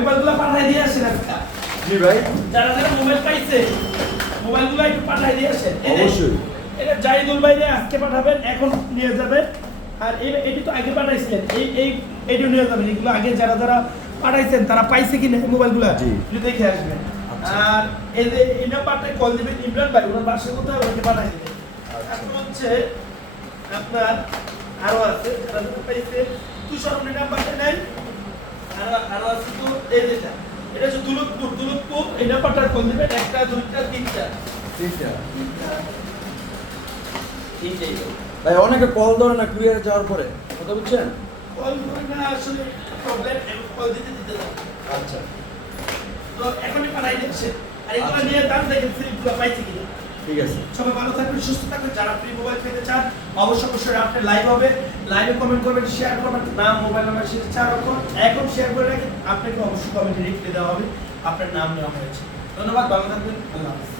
মোবাইলগুলো পাঠাই দিয়ে আসেন আজকে। জি ভাই, যারা যারা মোবাইল পাইছে মোবাইলগুলো একটু পাঠাই দিয়ে আসেন। অবশ্যই। এটা জাহিদুল ভাই আজকে পাঠাবেন, এখন নিয়ে যাবেন। আর এটি তো আগে পাঠাইছিলেন, এইটা নিয়ে যাবেন। এগুলো আগে যারা যারা পাঠাইছেন তারা পাইছে কিনা এই মোবাইলগুলো জি। একটু দেখে আসবেন। আচ্ছা। আর এই যে এই নাম্বারটায় কল দিবেন, ইমরান ভাই ওনার বাসা কোথায় ওনাকে পাঠাই দিবেন। এখন হচ্ছে আপনার আরো আছে যারা যারা পাইছে, তুষারমণি নাম্বারটা নেই। আরো আছে তো এই যেটা, এটা হচ্ছে দুলতপুর, এই নাম্বারটা কল দিবেন। একটা দুইটা তিনটা তিনটাই ভাই অনেকে কল ধরে না কুরিয়ারে যাওয়ার পরে, কথা বুঝছেন? কল করে না, আসলে প্রবলেম, কল দিতে দাও। আচ্ছা, তো এখনই পাঠাই দিচ্ছে। আর এগুলো নিয়ে দাম দেখেন ফ্রিগুলো পাইছে কিনা। ঠিক আছে। সবাই ভালো থাকবেন, সুস্থ থাকবেন। যারা ফ্রি মোবাইল পেতে চান অবশ্যই আপনার লাইভ হবে, লাইভে কমেন্ট করবেন, শেয়ার করবেন, নাম মোবাইল নাম্বার সেটা 4 অক্ষর এখন শেয়ার করে রাখেন। আপনাকে অবশ্যই কমেন্টে রিপ্লাই দেওয়া হবে, আপনার নাম নেওয়া হয়েছে। ধন্যবাদ, ভালো থাকবেন, আল্লাহ হাফেজ।